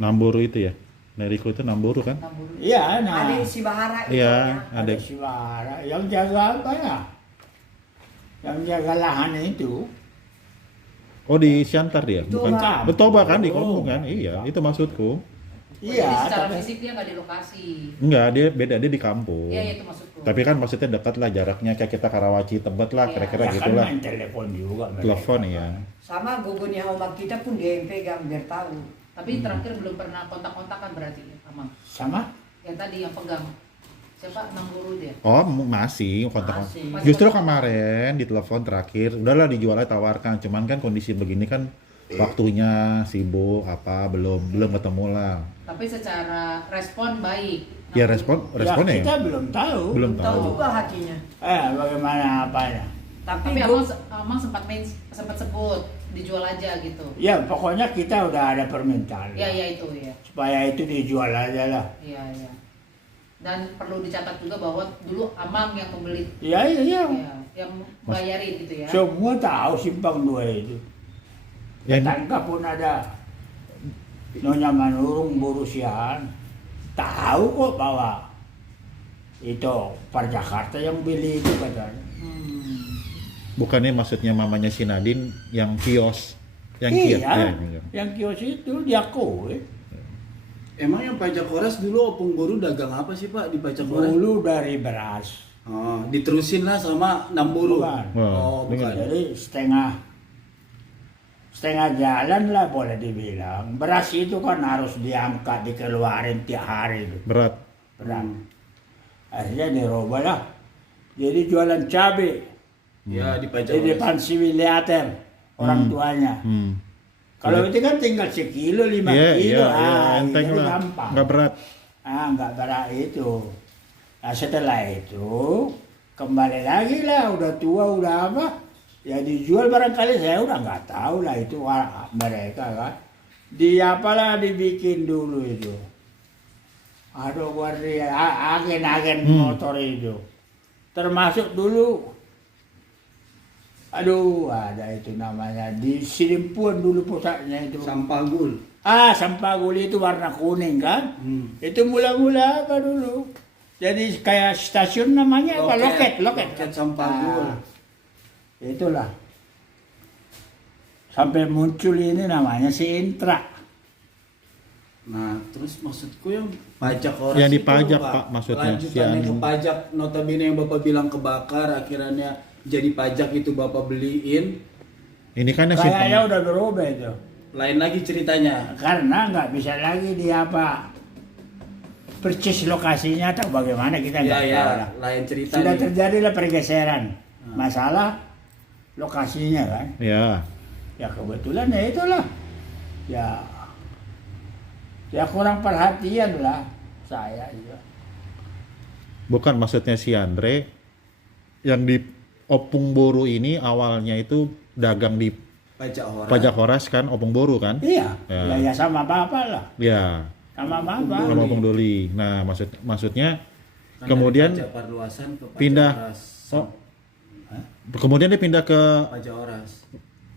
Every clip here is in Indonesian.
Namburu itu ya. Neriko itu Namburu kan? Namburu. Iya, nah. Ada si Bahara itu Iya, ya. Ada ada. si Bara yang jaga apa ya? Yang jaga lahan itu. Oh di Siantar dia, Itu bukan? Bang. Betoba kan di Kampung kan? Iya, itu maksudku. Jadi Iya, secara tapi fisik dia nggak di lokasi. Enggak, dia beda, dia di kampung. Iya, itu maksudku. Tapi kan maksudnya dekat lah jaraknya, kayak kita Karawaci Tebet lah, Iya. kira-kira ya kan gitulah. main telepon juga mereka. Telepon ya. Sama gugunnya omak kita pun dia yang pegang biar tahu. Tapi Hmm. terakhir belum pernah kontak-kontakan berarti ya, Amang. Sama? Yang tadi yang pegang. Siapa? Namburu dia. Oh masih kontak. Masih. Justru kemarin di telepon terakhir, udahlah dijualnya tawarkan. Cuman kan kondisi begini kan waktunya sibuk apa belum ketemu lah. Tapi secara respon baik. Ya Namburu. responnya ya, kita ya. belum tahu. Belum Tahu tahu. juga hatinya. Bagaimana apanya? Tapi Amang sempat sebut dijual aja gitu. Ya, pokoknya kita udah ada permintaan. Iya, iya itu ya. Supaya itu dijual aja lah. Iya, iya. Dan perlu dicatat juga bahwa dulu Amang yang membeli, Iya, iya, iya. ya, yang bayarin gitu ya. Semua tahu Simpang 2 itu. Yang Tetangga pun ada Nyonya Manurung Borusian. Tahu kok bahwa itu Par Jakarta yang beli itu katanya. bukannya maksudnya mamanya si Nadine yang kios, yang Iya, iya. yang kios itu diakui. Emang yang pajak horas dulu Opung Boru dagang apa sih Pak di pajak horas? Dulu dari beras. Oh, diterusin lah sama Namburu. Bukan. Oh, bukan. Jadi setengah jalan lah boleh dibilang. Beras itu kan harus diangkat, dikeluarin tiap hari itu. Berat. Berat. Akhirnya dirubah lah. Jadi jualan cabai Ya, di pajak di horas. depan siwiliater orang tuanya. Kalau itu kan tinggal sekilo, 5 Iya, kilo, enteng jadi lah. gampang. Nggak berat. Nggak berat itu. Nah setelah itu kembali lagi lah, udah tua udah apa, ya dijual barangkali saya udah nggak tahu lah itu mereka kan. Di apalah dibikin dulu itu. Aduh guardia, agen-agen motor itu. Termasuk dulu, aduh ada itu namanya di Silimpuan dulu pusatnya itu. Sampagul. Sampagul itu warna kuning kan? Itu mula-mula apa dulu? Jadi kayak stasiun namanya apa? Loket. Loket Sampagul. Itulah. Sampai muncul ini namanya si Intra. Nah, terus maksudku yang pajak horas Yang itu, dipajak, Pak, maksudnya. Lanjutannya Si ke Anu. pajak, notabene yang Bapak bilang kebakar, akhirnya jadi pajak itu Bapak beliin. Ini kan yang Kayaknya simpang. udah berubah itu. Lain lagi ceritanya. Karena nggak bisa lagi di apa percis lokasinya atau bagaimana kita Ya, nggak ya, tahu lah. lain cerita Sudah nih. terjadilah pergeseran masalah lokasinya kan. Ya. Ya kebetulan ya itulah. Ya kurang perhatian lah saya juga. Bukan maksudnya si Andre yang di Opung Boru ini awalnya itu dagang di Pajak horas. pajak horas kan, Opung Boru kan? Iya, Ya. ya sama bapak lah, Ya, sama bapak. sama Opung Doli. Nah, maksudnya Kan kemudian dari pajak perluasan ke pajak pindah. horas. Oh, kemudian dia pindah ke Pajak horas.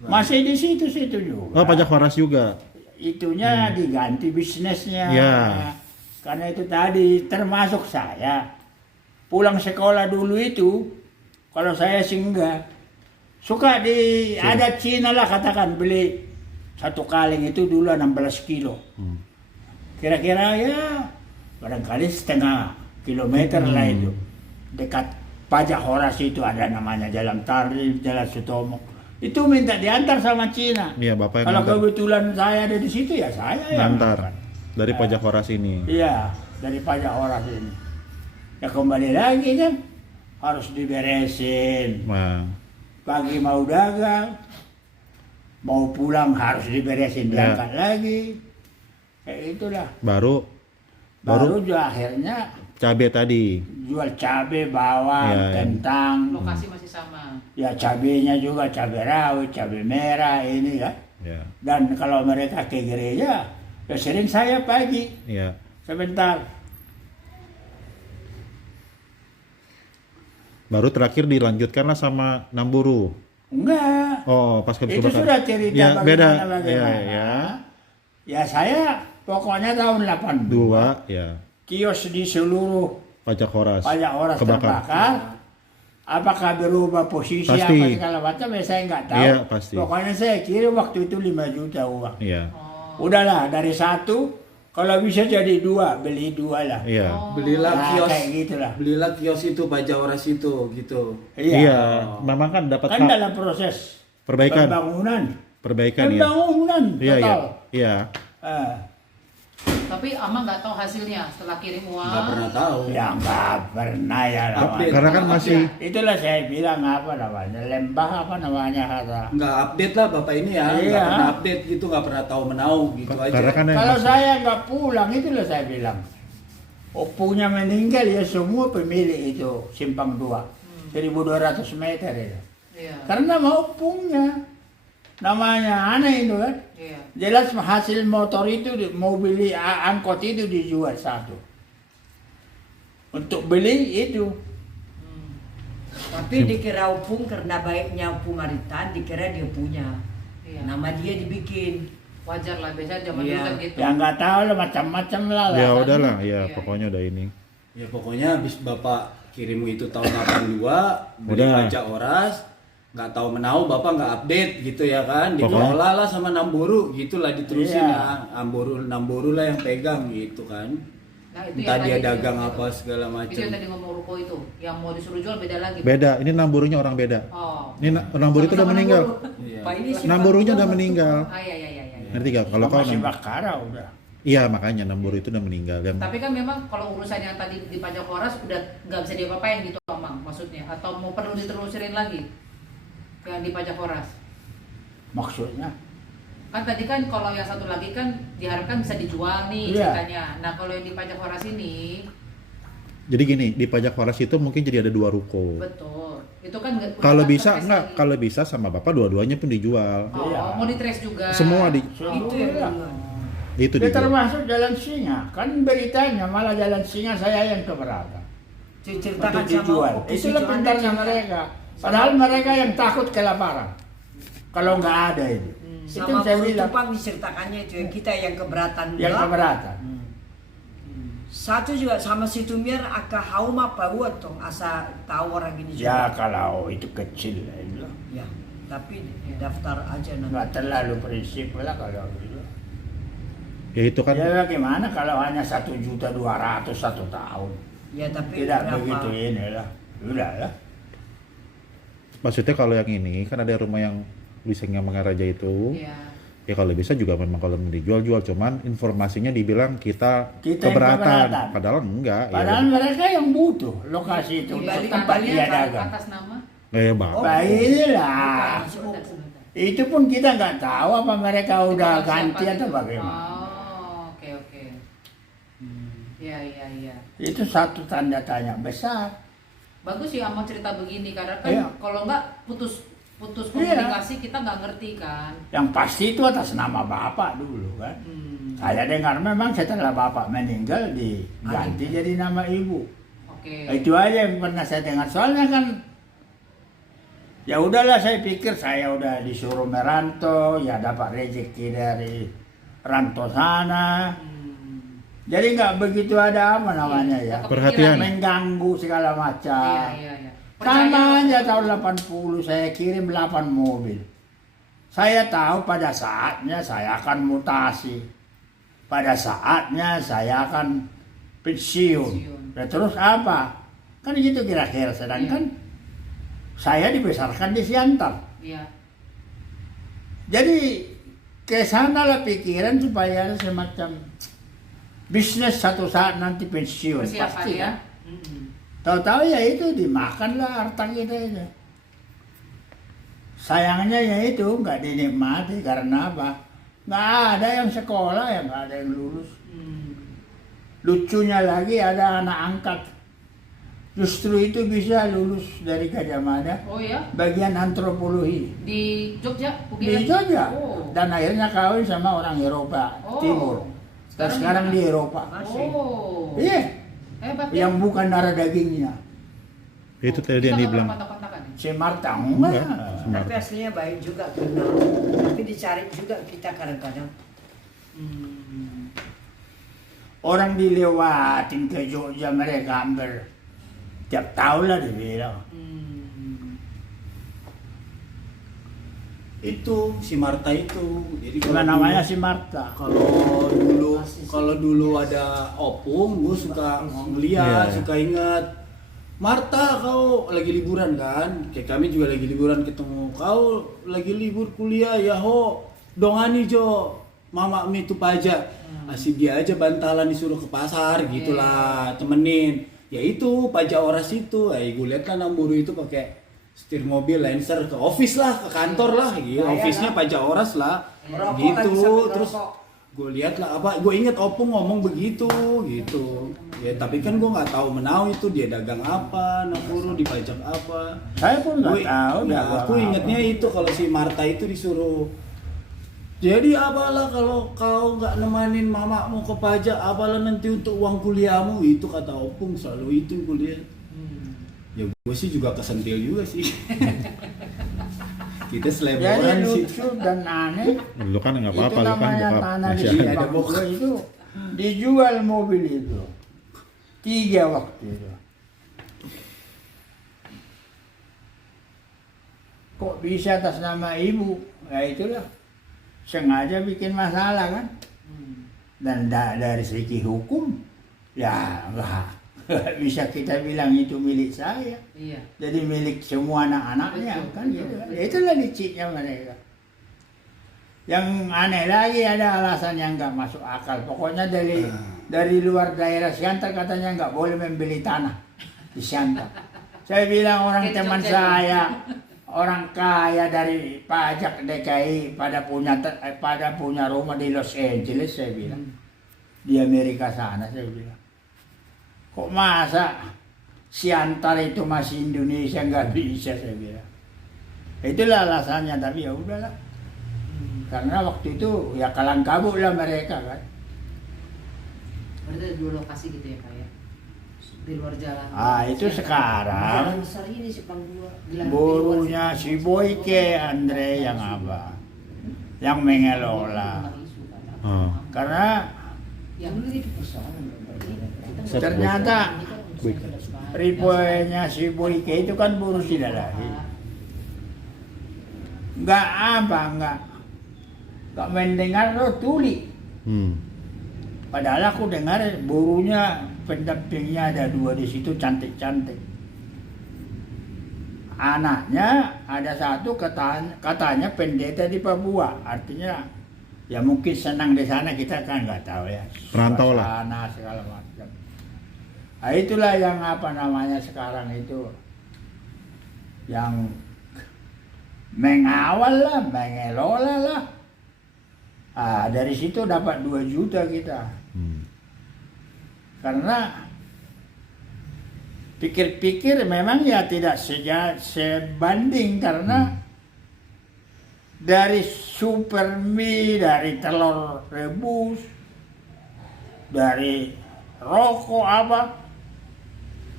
Masih di situ-situ juga. pajak horas juga. Itunya diganti bisnisnya. Ya. Karena itu tadi termasuk saya pulang sekolah dulu itu, kalau saya sih enggak suka ada Cina lah katakan beli satu kaleng itu dulu 16 kilo. Kira-kira ya barangkali setengah kilometer lah itu. Dekat pajak horas itu ada namanya Jalan Tarif, Jalan Sutomo. Itu minta diantar sama Cina. Iya, Bapak yang Kalau ngantar. kebetulan saya ada di situ ya saya yang Ngantar dari pajak horas ini. Iya, dari pajak horas ini. Ya kembali lagi kan harus diberesin. Nah, Pagi mau dagang, mau pulang harus diberesin, Ya. diangkat lagi. Kayak itulah. baru Baru juga akhirnya cabai tadi. jual cabai, bawang, Ya, ya. kentang. Lokasi masih sama. Ya cabainya juga cabai rawit, cabai merah ini kan. Ya, Dan kalau mereka ke gereja, ya sering saya pagi ya. sebentar. Baru terakhir dilanjutkanlah sama Namburu. Enggak. Oh, pas habis Itu kebakaran. sudah cerita Ya, beda. bagaimana. Ya, ya. Ya saya pokoknya tahun 82 2 ya. kios di seluruh Pajak Horas. pajak Horas Kebakar. terbakar. Apakah berubah posisi Pasti. apa segala macam ya saya nggak tahu. Iya, pasti. Pokoknya saya kirim waktu itu 5 juta uang. Iya. Udahlah dari 1 kalau bisa jadi 2, beli 2 lah. Iya. Belilah Nah, kios. kayak gitulah. Belilah kios itu Pajak Horas itu gitu. Iya. Memang kan dapat Kan dalam proses perbaikan. pembangunan ya. total. Iya, iya. Iya. Eh, Tapi Amang nggak tahu hasilnya setelah kirim uang. Nggak pernah tahu. ya nggak pernah ya Update. Karena kan masih Itulah saya bilang apa namanya lembah apa namanya kata. Nggak update lah Bapak ini ya. Iya. Nggak pernah update gitu, nggak pernah tahu menau gitu aja. karena kan yang Kalau masih- saya nggak pulang itulah saya bilang. Opunya meninggal ya semua pemilik itu simpang 2 1.200 meter itu. Iya. Karena mau punya namanya aneh itu kan. Iya. Jelas hasil motor itu mau beli angkot itu dijual 1. Untuk beli itu. Tapi dikira Upung karena baiknya Upung Aritan dikira dia punya. Iya. Nama dia dibikin. Wajar lah, biasanya zaman dulu Iya. kan gitu. Ya nggak tahu lah macam-macam lah. ya kan. udahlah, ya Iya, pokoknya udah ini. Ya pokoknya habis Bapak kirim itu tahun 82, beli Udah. Pajak Horas, nggak tahu menau Bapak nggak update gitu ya kan. Pokoknya- Dikelola lah sama Namburu gitulah diterusin Iya. ya. Namburu lah yang pegang gitu kan. Nah, itu Entah yang dia tadi- dagang itu. apa segala Itu macam. yang tadi ngomong ruko itu, yang mau disuruh jual beda lagi. Beda, ini Namburunya orang beda. Oh. Ini Namburu itu udah Sama-sama meninggal. Namburu. Iya. Pak ini sih Namburunya udah meninggal. Ah, iya, iya, iya, iya. Ngerti gak? Kalau kau Masih Bakara udah. iya makanya Namburu itu udah meninggal. Dan Tapi kan memang kalau urusan yang tadi di pajak Horas udah nggak bisa diapa-apain gitu Amang maksudnya, atau mau perlu ditelusurin lagi yang di pajak Horas. Maksudnya. Kan tadi kan kalau yang satu lagi kan diharapkan bisa dijual nih Iya. ceritanya. Nah kalau yang di pajak Horas ini jadi gini, di Pajak Horas itu mungkin jadi ada 2 ruko. betul, itu kan udah Kalau nggak bisa tertrace enggak, lagi. kalau bisa sama Bapak dua-duanya pun dijual. Oh, Iya. mau ditrace juga. Semua di itu yang Iya. duluan. itu Dia dijual. termasuk jalan singa. Kan beritanya malah jalan singa saya yang keberatan. Diceritakan Untuk dijual. sama oposisi Itulah Anda pintarnya cerita. mereka. Padahal mereka yang takut kelaparan. Kalau nggak ada itu. Itu Sama yang saya bilang. penutupan diceritakannya itu yang kita yang keberatan Yang pula. keberatan. Satu juga sama si Tumir aka hauma paruat tong asa tahu orang ini Ya juga. kalau itu kecil lah itu. Ya, tapi daftar aja nanti. Nggak terlalu prinsip lah kalau gitu. Ya itu kan Ya bagaimana kalau hanya 1.200.000 1 tahun. Ya tapi Tidak berapa? begitu inilah. Udah lah. maksudnya kalau yang ini kan ada rumah yang Wisengnya Mangaraja itu. Iya. Ya kalau bisa juga memang kalau mau dijual-jual, cuman informasinya dibilang kita Kita yang keberatan. keberatan. Padahal enggak. Padahal mereka yang butuh lokasi itu. Balik Tempat Katanya dia kan dagang. atas nama. Bapak. Nah, inilah. Bukan, si Sebentar, Opung. sebentar. Itu pun kita nggak tahu apa mereka udah Siapa ganti gitu? atau bagaimana. Oh, oke oke. Iya iya iya. Itu satu tanda tanya besar. Bagus sih Amang cerita begini karena kan Iya. kalau nggak putus Iya. komunikasi kita nggak ngerti kan. Yang pasti itu atas nama bapak dulu kan. Saya dengar memang setelah bapak meninggal diganti jadi nama ibu. Oke. Itu aja yang pernah saya dengar. Soalnya kan ya udahlah saya pikir saya udah disuruh merantau, ya dapat rezeki dari rantau sana. Jadi nggak begitu ada apa namanya ya. Perhatian. Mengganggu segala macam. Iya iya iya. Sama aja tahun 80 saya kirim 8 mobil. Saya tahu pada saatnya saya akan mutasi. Pada saatnya saya akan pensiun. Pensiun. Ya, terus apa? Kan gitu kira-kira. Sedangkan saya dibesarkan di Siantar. Iya. Jadi ke sana lah pikiran supaya ada semacam bisnis satu saat nanti pensiun. Persiapan Pasti ya. kan. Tahu-tahu ya itu dimakan lah harta kita itu. Sayangnya ya itu nggak dinikmati karena apa? Nggak ada yang sekolah ya, nggak ada yang lulus. Lucunya lagi ada anak angkat. Justru itu bisa lulus dari Gajah Mada. Oh ya, Bagian antropologi. di Jogja, Di Jogja. Oh. Dan akhirnya kawin sama orang Eropa Oh. Timur. Dan sekarang di Eropa. Oh. Iya. Hebat ya. Yang bukan darah dagingnya. Itu tadi yang dibilang. Kontak-kontakan ya? Si Marta Enggak. enggak. Tapi aslinya baik juga kenal. Tapi dicari juga kita kadang-kadang. Orang dilewatin ke Jogja mereka hampir tiap tahun lah dibilang. Itu si Marta itu. Jadi Cuma namanya si Marta. Kalau dulu ada opung, gue suka ngeliat, Iya. suka ingat. Marta, kau lagi liburan kan? Kayak kami juga lagi liburan ketemu. Kau lagi libur kuliah ya ho. Dongani jo, mama mi itu pajak. Asik dia aja bantalan disuruh ke pasar gitulah, temenin. Ya itu pajak oras itu. Gue lihat kan Amburu itu pakai setir mobil Lancer ke office lah, ke kantor lah, gitu. Kaya Office-nya lah. pajak oras lah, Ngerokok gitu. lagi sambil Terus ngerokok. gue lihat lah apa, gue inget opung ngomong begitu, gitu. Ya tapi kan gue nggak tahu menau itu dia dagang apa, Nakuru dipajak apa. Saya pun nggak tahu. Nah, dagang aku apa. ingetnya itu kalau si Marta itu disuruh. Jadi apalah kalau kau nggak nemanin mamamu ke pajak, apalah nanti untuk uang kuliahmu, itu kata opung selalu itu kuliah. Ya gue sih juga kesentil juga sih. Kita Jadi seleboran sih. lucu dan aneh. Lu kan nggak Itu apa-apa, lu kan namanya bokap tanah di masih ada. ada. Simpang gua itu dijual mobil itu 3 waktu itu. Kok bisa atas nama ibu? Ya itulah, sengaja bikin masalah kan. Dan dari segi hukum ya nggak bisa kita bilang itu milik saya. Iya. Jadi milik semua anak-anaknya Betul, kan betul, gitu. betul. Itulah liciknya mereka. Yang aneh lagi ada alasan yang nggak masuk akal. Pokoknya dari luar daerah Siantar katanya nggak boleh membeli tanah di Siantar. Saya bilang orang Kencok, teman kencok. saya, orang kaya dari pajak DKI pada punya rumah di Los Angeles, saya bilang. Di Amerika sana, saya bilang. Kok masa Siantar itu masih Indonesia, nggak bisa, saya bilang. Itulah alasannya, tapi ya udahlah. Karena waktu itu ya kalang kabut lah mereka kan. Berarti ada 2 lokasi gitu ya Pak ya? Di luar jalan. Itu Jalan sekarang besar ini Simpang 2. burunya si Boyke Andre yang apa? Yang mengelola. Oh. Karena Yang itu besar. ternyata ripoenya si Boyke itu kan buruh Silalahi. Nggak mendengar lo tuli. Padahal aku dengar burunya pendampingnya ada 2 di situ cantik-cantik. Anaknya ada 1 katanya pendeta di Papua, artinya ya mungkin senang di sana, kita kan nggak tahu ya. Perantau lah. Suasana segala macam. Nah, itulah yang apa namanya sekarang itu yang mengawal lah, mengelola lah. Dari situ dapat 2 juta kita. Karena pikir-pikir memang ya tidak sebanding karena dari super mie, dari telur rebus, dari rokok apa.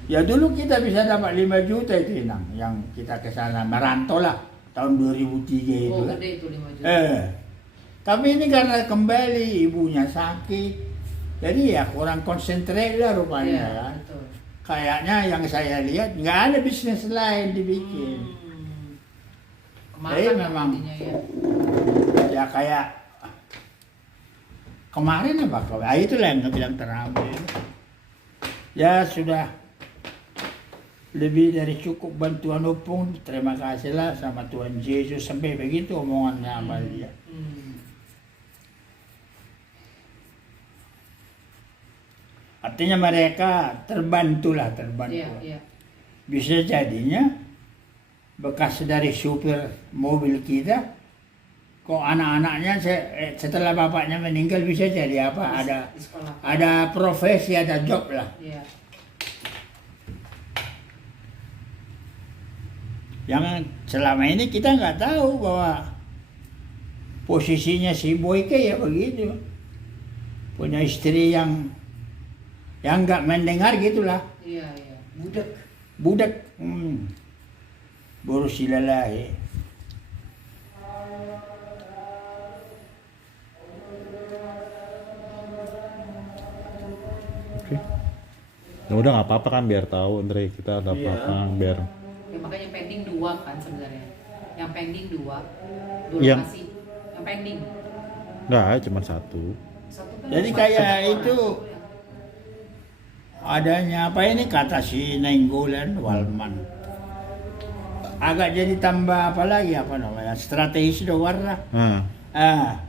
Ya dulu kita bisa dapat 5 juta itu yang kita ke sana merantau lah tahun 2003 itu. Oh, lah. gede itu 5 juta. Tapi ini karena kembali ibunya sakit, jadi ya kurang konsentrasi lah rupanya Iya, kan. betul. Kayaknya yang saya lihat nggak ada bisnis lain dibikin. Kemakan Jadi memang intinya ya. ya kayak kemarin apa? Itulah yang bilang terakhir. Ya sudah lebih dari cukup bantuan opung. Terima kasihlah sama Tuhan Yesus, sampai begitu omongannya sama dia. Artinya mereka terbantu. Iya, iya. Bisa jadinya bekas dari supir mobil kita, kok anak-anaknya setelah bapaknya meninggal bisa jadi apa? Di sekolah. Ada profesi, ada job lah. Iya. Yang selama ini kita nggak tahu bahwa posisinya si Boyke ya begitu, punya istri yang nggak mendengar gitulah, Iya, iya. budak, buruh Silalahi. Ya udah nggak apa-apa kan biar tahu Andre kita ada Iya. apa-apa biar Ya makanya pending 2 kan sebenarnya. Yang pending 2 Yang- lokasi. Yang pending nggak cuma satu. satu kan. Jadi satu kayak orang. itu adanya apa ini kata si Nainggolan Walman. Agak jadi tambah apa lagi apa namanya strategis do warna.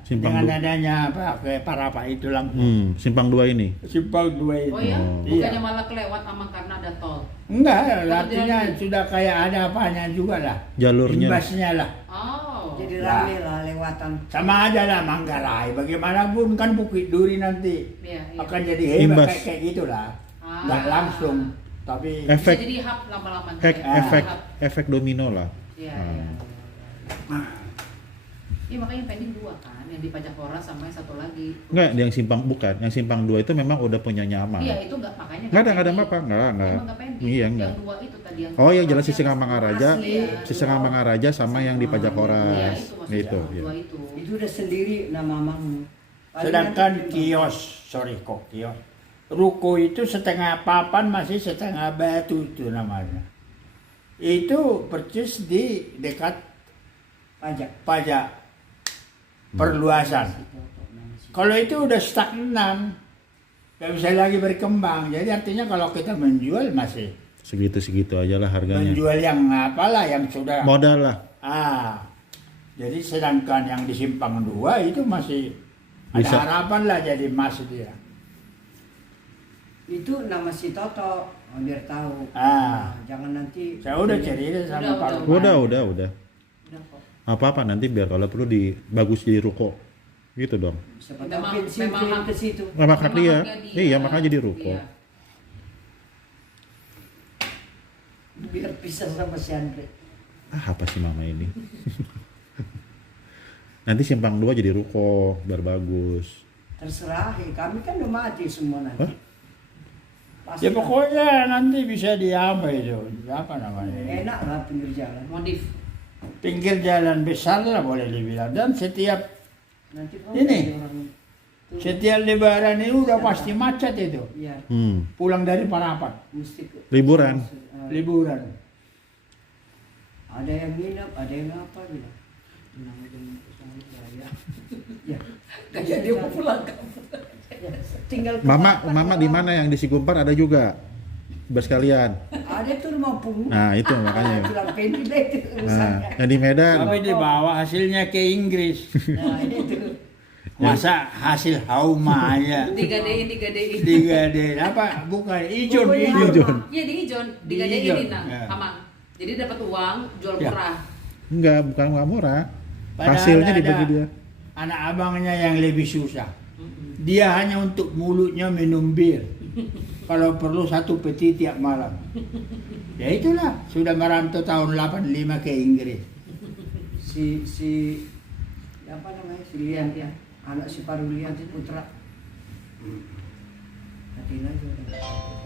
Simpang Dengan dua. adanya apa ke Parapa itu langsung. Simpang 2 ini. Simpang 2 itu. Oh ya, Oh. bukannya Iya. malah kelewat Amang karena ada tol. Enggak, Atau artinya tidak? sudah kayak ada apanya juga lah. Jalurnya. Imbasnya lah. Oh. Jadi Ya. rame lah lewatan. Sama aja lah Manggarai. Bagaimanapun kan Bukit Duri nanti Iya, iya. akan jadi hebat Imbas. kayak gitulah. Ah. Nggak langsung, tapi Bisa Efek jadi hub lama-lama. efek Hub. efek domino lah. Iya, Hmm. iya. Iya makanya yang pending 2 kan, yang di Pajakora sama yang satu lagi. Enggak, yang simpang bukan. Yang simpang 2 itu memang udah punya nyaman. Iya itu nggak makanya. Nggak ada pending. apa-apa, nggak. Emang nggak pending. Iya, nggak. Yang 2 itu tadi yang. Oh, yang jelas Sisingamangaraja, Asli, ya. Sisingamangaraja sama yang di Pajak Iya Koras. itu maksudnya. Itu, Yang iya. 2 itu. Itu udah sendiri nama mamang. sedangkan kios, ruko itu setengah papan masih setengah batu itu namanya. Itu percis di dekat pajak perluasan. Kalau itu udah stagnan, nggak bisa lagi berkembang. Jadi artinya kalau kita menjual masih Segitu-segitu aja lah harganya. menjual yang apalah yang sudah. Modal lah. Jadi sedangkan yang di Simpang 2 itu masih Bisa. ada harapan lah jadi emas dia. Itu nama si Toto, biar tahu. Jangan nanti. Saya udah cerita sama Udah, Pak udah. Rumah. Udah. Udah kok. Apa-apa nanti biar kalau perlu bagus jadi ruko. Gitu dong. Siapa tahu Memang- bensin memang kirim hak- ke situ. Memang hak dia. haknya Iya, makanya jadi ruko. Iya. Biar pisah sama si Andre. Apa sih mama ini? Nanti simpang 2 jadi ruko, biar bagus. Terserah, kami kan udah mati semua nanti. Hah? Pasti Ya pokoknya nanti bisa diapa itu, apa namanya? enak lah pinggir jalan. Modif. Pinggir jalan besar lah boleh dibilang. Dan setiap Nanti Ini. jadi orang tuh, setiap lebaran ini udah pasti macet itu. Iya, Pulang dari Parapat, mesti Liburan. liburan. Ada yang nginep, ada yang apa gitu. Ya. Gak jadi mau pulang kampung. Ya, tinggal ke Mama Batak, di mana yang di Sigumpar ada juga. Biar sekalian. Ada tuh rumah pungu. Nah, itu makanya. Tulang pendek lah itu Nah, urusannya. yang di Medan. Tapi dibawa hasilnya ke Inggris. Nah, itu. Masa hasil hauma aja. Digadein. Digade apa? Bukan ijon, Pokoknya ijon. Ijon. Iya di Ijon, Di digadein Ijon, Nang, ya. Amang. Jadi dapat uang, jual Ya. murah. Enggak, bukan nggak murah. Padahal Hasilnya ada dibagi dia. Anak abangnya yang lebih susah. Dia hanya untuk mulutnya minum bir. Kalau perlu 1 peti tiap malam. Ya itulah, sudah merantau tahun 85 ke Inggris. Si apa namanya? Si Lian ya. Anak si Parulian si Putra. Hati aja.